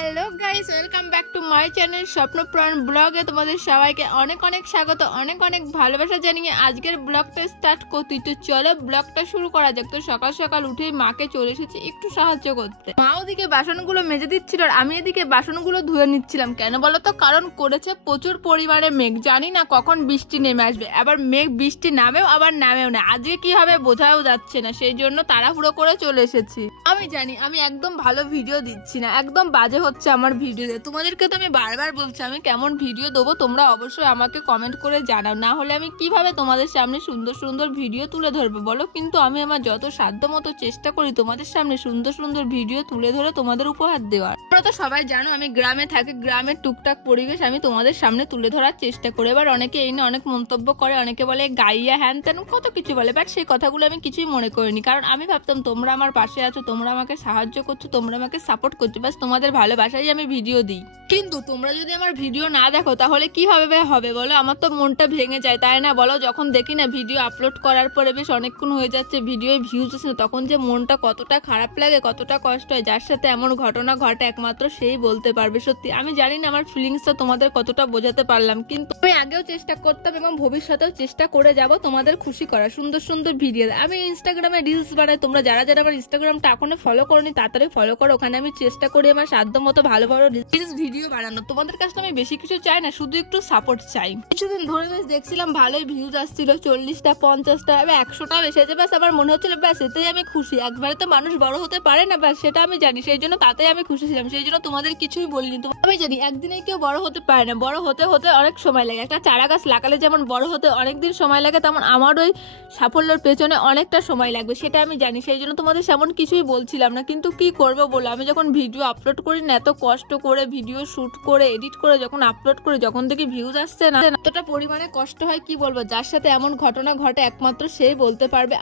Hello guys, welcome back to my channel Swapnapran ব্লগে তোমাদের সবাইকে অনেক অনেক স্বাগত, অনেক অনেক ভালোবাসা জানিয়ে আজকের ব্লগটা স্টার্ট করতে। তো চলো ব্লগটা শুরু করা যাক। তো সকাল সকাল উঠে মাকে চলে এসেছি একটু সাহায্য করতে। মা ওদিকে বাসনগুলো মেজে দিচ্ছিল আর আমি এদিকে বাসনগুলো ধুয়ে নিচ্ছিলাম। কেন বলো তো? কারণ করেছে প্রচুর পরিমাণে মেঘ, জানি না কখন বৃষ্টি নেমে আসবে। আবার মেঘ বৃষ্টি নামেও আবার নামেও না, আজকে কি হবে বোঝাও যাচ্ছে না, সেই জন্য তাড়াহুড়ো করে চলে এসেছি। আমি জানি আমি একদম ভালো ভিডিও দিচ্ছি না, একদম বাজে হচ্ছে আমার ভিডিওতে। তোমাদেরকে তো আমি বারবার বলছি আমি কেমন ভিডিও দেবো, তোমরা অবশ্যই আমাকে কমেন্ট করে জানাও, না হলে আমি কিভাবে তোমাদের সামনে সুন্দর সুন্দর ভিডিও তুলে ধরবো বলো। কিন্তু আমি আমার যত সাধ্য মতো চেষ্টা করি তোমাদের সামনে সুন্দর সুন্দর ভিডিও তুলে ধরে তোমাদের উপহার দেওয়ার। তোমরা তো সবাই জানো আমি গ্রামে থাকি, গ্রামের টুকটাক পরিবেশ আমি তোমাদের সামনে তুলে ধরার চেষ্টা করি। এবার অনেকে এই নিয়ে অনেক মন্তব্য করে, অনেকে বলে গাইয়া হ্যান তেন কত কিছু বলে, বাট সেই কথাগুলো আমি কিছুই মনে করিনি। কারণ আমি ভাবতাম তোমরা আমার পাশে আছো, তোমরা আমাকে সাহায্য করছো, তোমরা আমাকে সাপোর্ট করছো, বাস তোমাদের ভালোবাসাই আমি ভিডিও দিই। কিন্তু তোমরা যদি আমার ভিডিও না দেখো তাহলে কি হবে বলো? আমার তো মনটা ভেঙে যায়, তাই না বলো? যখন দেখি না ভিডিও আপলোড করার পরে বেশ অনেকক্ষণ হয়ে যাচ্ছে ভিডিও ভিউজ আসে না, তখন যে মনটা কতটা খারাপ লাগে, কতটা কষ্ট হয়। যার সাথে এমন ঘটনা ঘটে একমাত্র সেই বলতে পারবে। সত্যি আমি জানি না আমার ফিলিংসটা তোমাদের কতটা বোঝাতে পারলাম, কিন্তু আমি আগেও চেষ্টা করতাম এবং ভবিষ্যতেও চেষ্টা করে যাব তোমাদের খুশি করা, সুন্দর সুন্দর ভিডিও। আমি ইনস্টাগ্রামে রিলস বানাই, তোমরা যারা যারা আমার ইনস্টাগ্রামটা এখনো ফলো করোনি তাড়াতাড়ি ফলো করো। ওখানে আমি চেষ্টা করি আমার সাধ্য মতো ভালো ভালো রিলস ভিডিও বানানো। তোমাদের কাছে আমি বেশি কিছু চাই না, শুধু একটু সাপোর্ট চাই। কিছুদিন ধরে বেশ দেখছিলাম ভালোই ভিউজ আসছিল, 40টা 50টা 100টাও এসেছে। ব্যাস আমার মনে হচ্ছিল ব্যাস এতেই আমি খুশি। একবারে তো মানুষ বড় হতে পারে না, ব্যাস সেটা আমি জানি, সেই জন্য তাতেই আমি খুশি ছিলাম। সেই জন্য তোমাদের কিছুই বলিনি। আমি জানি একদিনে কেউ বড় হতে পারে না, বড় হতে হতে অনেক সময় লাগে। একটা চারা গাছ লাগালে যেমন বড় হতে অনেকদিন সময় লাগে, তেমন আমার ওই সাফল্যের পেছনে অনেকটা সময় লাগবে, সেটা আমি জানি। সেই জন্য তোমাদের সেমন কিছুই বলছিলাম না। কিন্তু কি করবো বলো, আমি যখন ভিডিও আপলোড করি না, এত কষ্ট করে ভিডিও শুট করে এডিট করে যখন আপলোড করি, যখন থেকে ভিউজ আসছে না, এতটা পরিমাণে কষ্ট হয় কি বলবো। যার সাথে এমন ঘটনা ঘটে একমাত্র সেই বলতে পারবে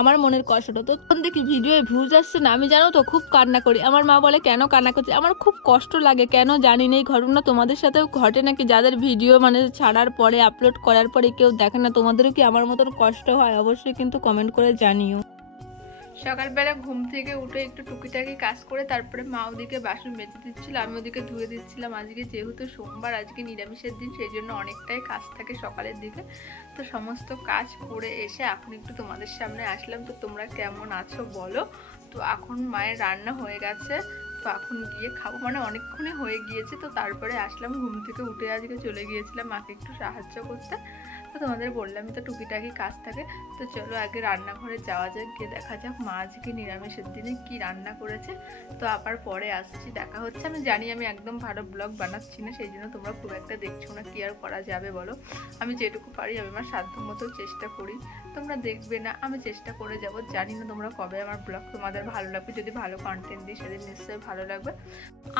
আমার মনের কষ্টটা। তো তখন দেখি ভিডিও ভিউজ আসছে না, আমি জানো তো খুব কান্না করি। আমার মা বলে কেন কান্না করছে, আমার খুব কষ্ট লাগে, কেন জানি না। এই ঘটনা তোমাদের সাথেও ঘটে নাকি? যাদের ভিডিও ছাড়ার পরে আপলোড করার পরে কেউ দেখে না, তোমাদেরও কি আমার মতন কষ্ট হয়? অবশ্যই কিন্তু কমেন্ট করে জানিও। সকালবেলা ঘুম থেকে উঠে একটু টুকিটাকি কাজ করে তারপরে মা ওদিকে বাসন মেজে দিচ্ছিল, আমি ওদিকে ধুয়ে দিচ্ছিলাম। আজকে যেহেতু সোমবার, আজকে নিরামিষের দিন, সেই জন্য অনেকটাই কাজ থাকে সকালের দিকে। তো সমস্ত কাজ করে এসে এখন একটু তোমাদের সামনে আসলাম। তো তোমরা কেমন আছো বলো? তো এখন মায়ের রান্না হয়ে গেছে, তো এখন গিয়ে খাবো, অনেকক্ষণই হয়ে গিয়েছে। তো তারপরে আসলাম ঘুম থেকে উঠে, আজকে চলে গিয়েছিলাম মাকে একটু সাহায্য করতে। তো তোমাদের বললামই তো টুকিটাকি কাজ থাকে। তো চলো আগে রান্নাঘরে যাওয়া যাক, গিয়ে দেখা যাক মা আজকে নিরামিষের দিনে কি রান্না করেছে। তো আবার পরে আসছি, দেখা হচ্ছে। আমি জানি আমি একদম ভালো ব্লগ বানাচ্ছি না, সেই জন্য তোমরা খুব একটা দেখছো না, কি আর করা যাবে বলো। আমি যেটুকু পারি আমি আমার সাধ্য মতো চেষ্টা করি, তোমরা দেখবে না, আমি চেষ্টা করে যাব। জানি না তোমরা কবে আমার ব্লগ তোমাদের ভালো লাগবে, যদি ভালো কন্টেন্ট দিই সেদিন নিশ্চয়ই ভালো লাগবে।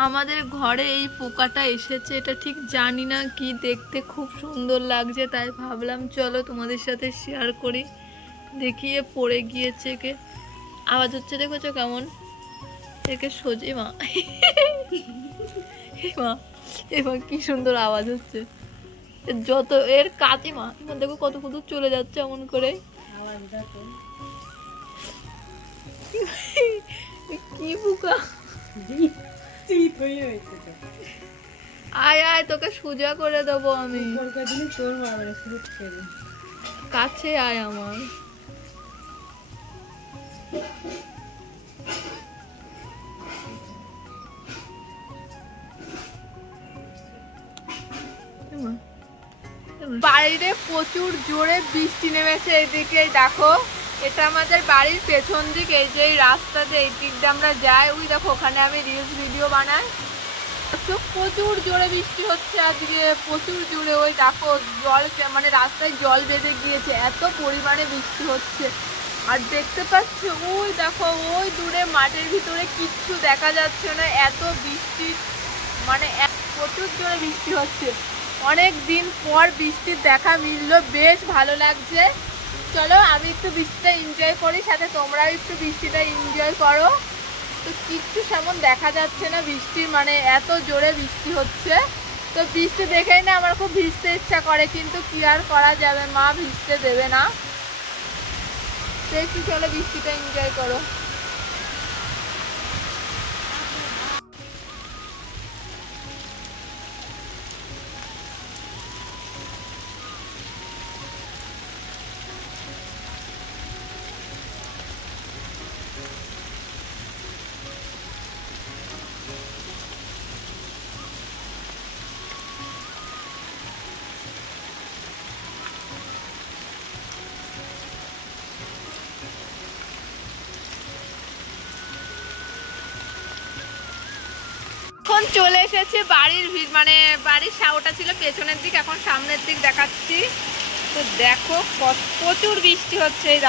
আমাদের ঘরে এই পোকাটা এসেছে, এটা ঠিক জানি না কি, দেখতে খুব সুন্দর লাগছে, তাই ভাবলাম চলো তোমাদের সাথে শেয়ার করি। দেখিয়ে পড়ে গিয়েছে, কে আওয়াজ হচ্ছে দেখেছো কেমন? একে সোজে মা মা এবার কি সুন্দর আওয়াজ হচ্ছে, যত এর কাছে মা দেখো কত কত চলে যাচ্ছে এমন করে। কি পোকা, আয় আয় তোকে সোজা করে দেবো আমি, কাছে আয় আমার। বাইরে প্রচুর জোরে বৃষ্টি নেমেছে, এইদিকে দেখো, এটা আমাদের বাড়ির পেছন দিক। এই যে রাস্তাতে এই দিক দিয়ে আমরা যাই, ওই দেখো ওখানে আমি রিলস ভিডিও বানাই। প্রচুর জোরে বৃষ্টি হচ্ছে আজকে, প্রচুর জোরে। ওই দেখো জল, রাস্তায় জল বেঁধে গিয়েছে, এত পরিমাণে বৃষ্টি হচ্ছে। আর দেখতে পাচ্ছ ওই দেখো ওই দূরে মাঠের ভিতরে কিচ্ছু দেখা যাচ্ছে না, এত বৃষ্টি, প্রচুর জোরে বৃষ্টি হচ্ছে। অনেক দিন পর বৃষ্টির দেখা মিললো, বেশ ভালো লাগছে। চলো আমি একটু বৃষ্টিটা এনজয় করি, সাথে তোমরাও একটু বৃষ্টিটা এনজয় করো। তো কিচ্ছু সেমন দেখা যাচ্ছে না বৃষ্টির, এত জোরে বৃষ্টি হচ্ছে। তো বৃষ্টি দেখেই না আমার খুব ভিজতে ইচ্ছা করে, কিন্তু কি আর করা যাবে, মা ভিজতে দেবে না। তো একটু চলো বৃষ্টিটা এনজয় করো। এখন চলে এসেছি বাড়ির মানে বাড়ির ওটা ছিল পেছনের দিক, এখন সামনের দিক দেখাচ্ছি। তো দেখো প্রচুর বৃষ্টি হচ্ছে, এই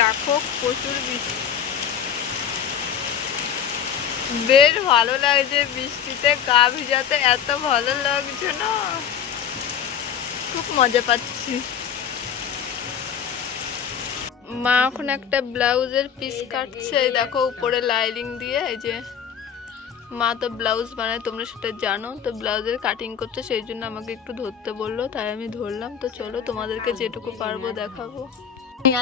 দেখো প্রচুর বৃষ্টি। বেশ ভালো লাগছে বৃষ্টিতে গা ভিজাতে, এত ভালো লাগছে না, খুব মজা পাচ্ছি। মা এখন একটা ব্লাউজের পিস কাটছে, এই দেখো উপরে লাইনিং দিয়ে। এই যে মা তো ব্লাউজ বানায়, তোমরা সেটা জানো। তো ব্লাউজের কাটিং করছে, সেই জন্য আমাকে একটু ধরতে বললো, তাই আমি ধরলাম। তো চলো তোমাদেরকে যেটুকু পারবো দেখাবো।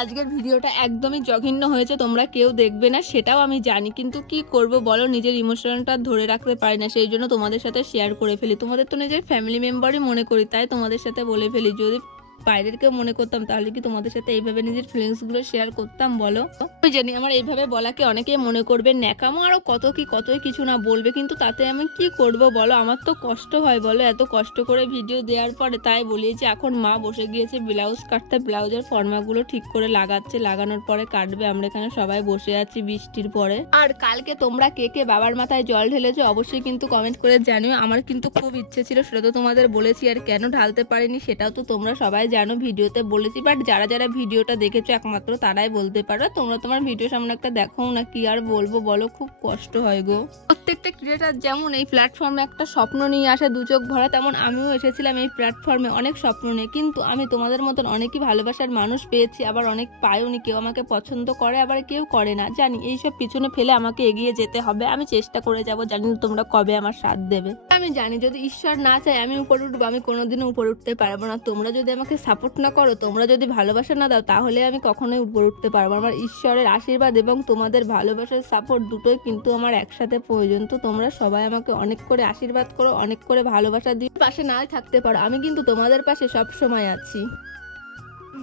আজকের ভিডিওটা একদমই জঘন্য হয়েছে, তোমরা কেউ দেখবে না সেটাও আমি জানি, কিন্তু কি করব বলো, নিজের ইমোশনটা ধরে রাখতে পারি না, সেই জন্য তোমাদের সাথে শেয়ার করে ফেলি। তোমাদের তো নিজের ফ্যামিলি মেম্বারই মনে করি, তাই তোমাদের সাথে বলে ফেলি। যদি বাইরের কেউ মনে করতাম তাহলে কি তোমাদের সাথে এইভাবে নিজের ফিলিংস গুলো শেয়ার করতাম বলো? আমি জানি আমার এইভাবে বলাকে অনেকেই মনে করবে ন্যাকামো, আরো কতই কিছু না বলবে, কিন্তু তাতে আমি কি করব বলো, আমার তো কষ্ট হয় বলো এত কষ্ট করে ভিডিও দেওয়ার পরে। তাই বলি যে এখন মা বসে গিয়েছে ব্লাউজ কাটতে, ব্লাউজের ফর্মাগুলো ঠিক করে লাগাচ্ছে, লাগানোর পরে কাটবে। আমরা এখানে সবাই বসে আছি বৃষ্টির পরে। আর কালকে তোমরা কে কে বাবার মাথায় জল ঢেলেছো অবশ্যই কিন্তু কমেন্ট করে জানিও। আমার কিন্তু খুব ইচ্ছে ছিল, সেটা তো তোমাদের বলেছি, আর কেন ঢালতে পারিনি সেটাও তো তোমরা সবাই জানো, ভিডিওতে বলেছি। বাট যারা যারা ভিডিওটা দেখেছো একমাত্র তারাই বলতে পারো, তোমরা তোমার ভিডিও সামনে একটা দেখো না, কি আর বলবো বলো, খুব কষ্ট হয় গো। প্রত্যেকটা ক্রিয়েটার যেমন এই প্ল্যাটফর্মে একটা স্বপ্ন নিয়ে আসে দু চোখ ভরা, তেমন আমিও এসেছিলাম এই প্ল্যাটফর্মে অনেক স্বপ্ন নিয়ে, কিন্তু আমি তোমাদের মতন অনেকই ভালোবাসার মানুষ পেয়েছি, আবার অনেক পাইওনি। কেউ আমাকে পছন্দ করে, আবার কেউ করে না, জানি। এইসব পিছনে ফেলে আমাকে এগিয়ে যেতে হবে, আমি চেষ্টা করে যাব, জানি না তোমরা কবে আমার সাথ দেবে। আমি জানি যদি ঈশ্বর না চায় আমি উপরে উঠবো, আমি কোনোদিনও উপরে উঠতে পারবো না। তোমরা যদি আমাকে সাপোর্ট না করো, তোমরা যদি ভালোবাসা না দাও, তাহলে আমি কখনোই উপরে উঠতে পারবো। আমার ঈশ্বরের আশীর্বাদ এবং তোমাদের ভালোবাসার সাপোর্ট দুটোই কিন্তু আমার একসাথে প্রয়োজন। তো তোমরা সবাই আমাকে অনেক করে আশীর্বাদ করো, অনেক করে ভালোবাসা দিয়ে পাশে না থাকতে পারো, আমি কিন্তু তোমাদের পাশে সব সময় আছি।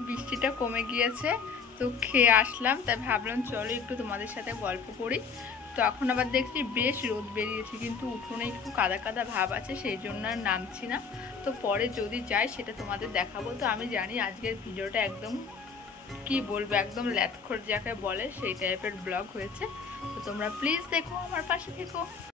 বৃষ্টিটা কমে গিয়েছে, তো খেয়ে আসলাম, তাই ভাবলাম চলো একটু তোমাদের সাথে গল্প করি। তো এখন আবার দেখছি বেশ রোদ বেরিয়েছে, কিন্তু উঠোনে একটু কাদা কাদা ভাব আছে, সেই জন্য আর নামছি না। তো পরে যদি যাই সেটা তোমাদের দেখাবো। তো আমি জানি আজকের ভিডিওটা একদম কি বলবো, একদম ল্যাথখোর যাকে বলে সেই টাইপের ব্লগ হয়েছে। তো তোমরা প্লিজ দেখো, আমার পাশে থেকো।